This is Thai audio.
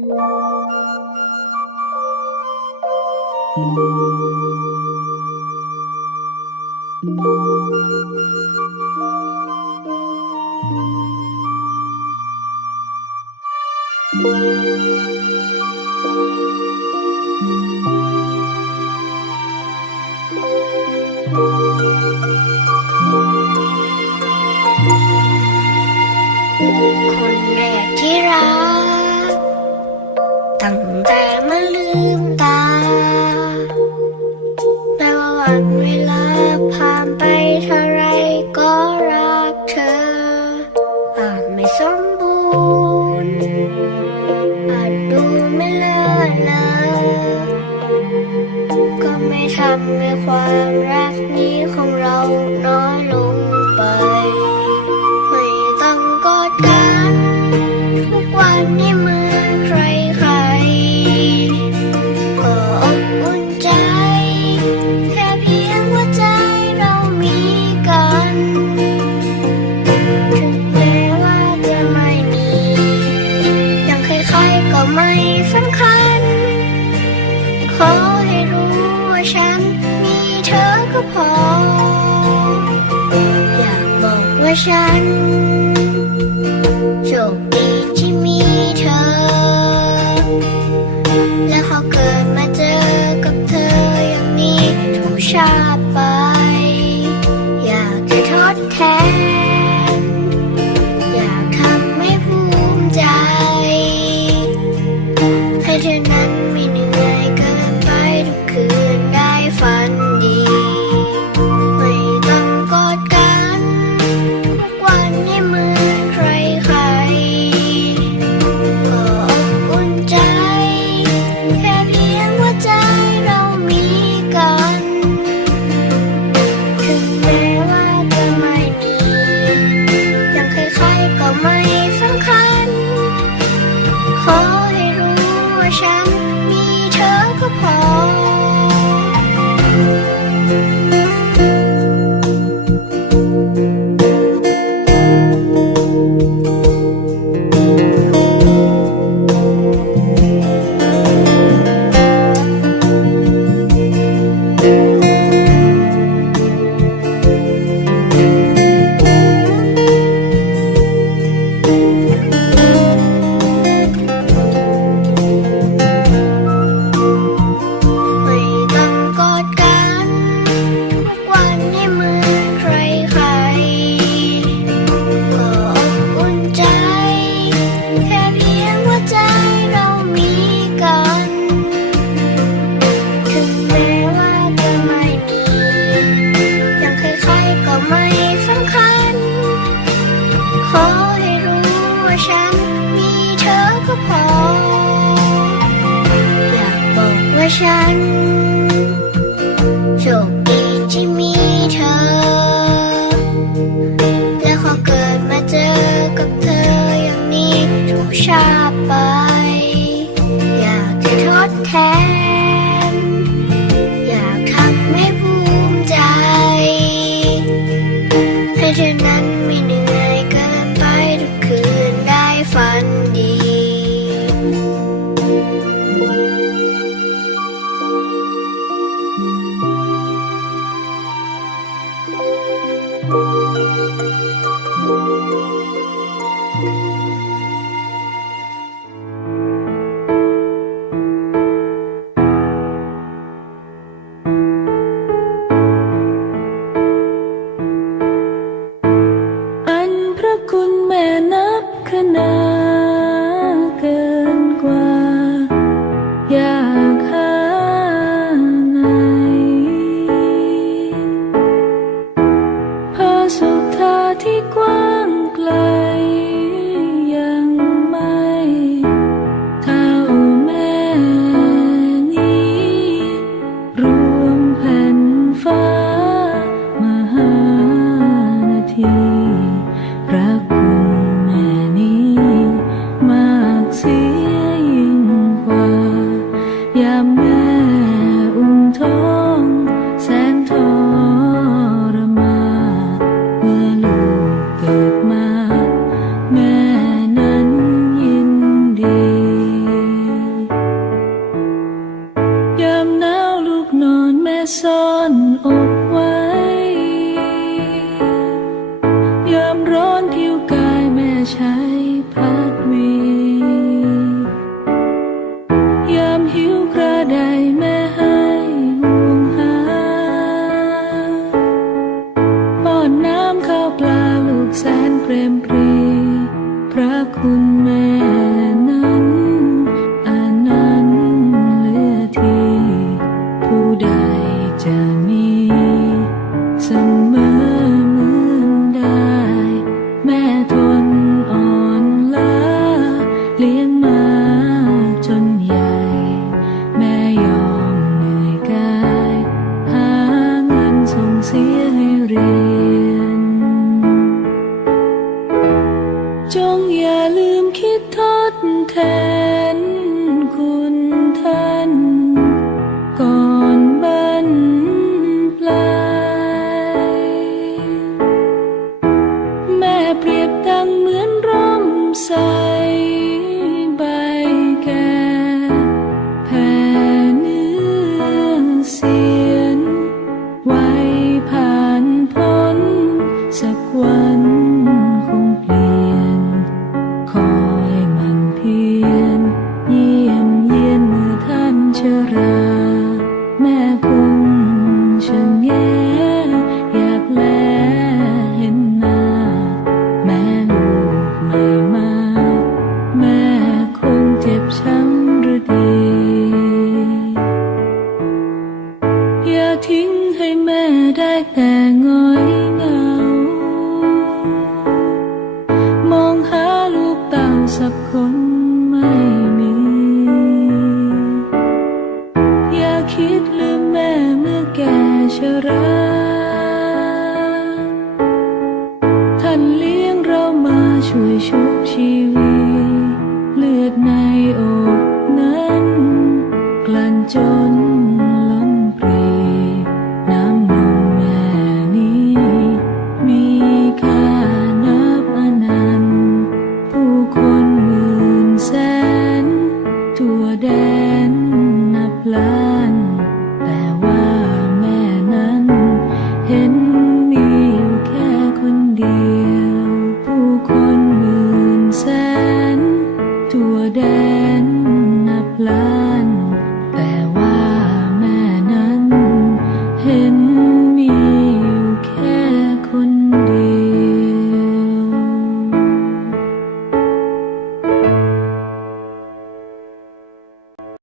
คนแรกที่รัก แต่ไม่ลืมตาแม้วันเวลาผ่านไปเท่าไรก็รักเธออาจไม่สม โชคดีที่มีเธอ และขอเกิดมาเจอกับเธออย่างนี้ทุกชาติไป จน นนับล้าน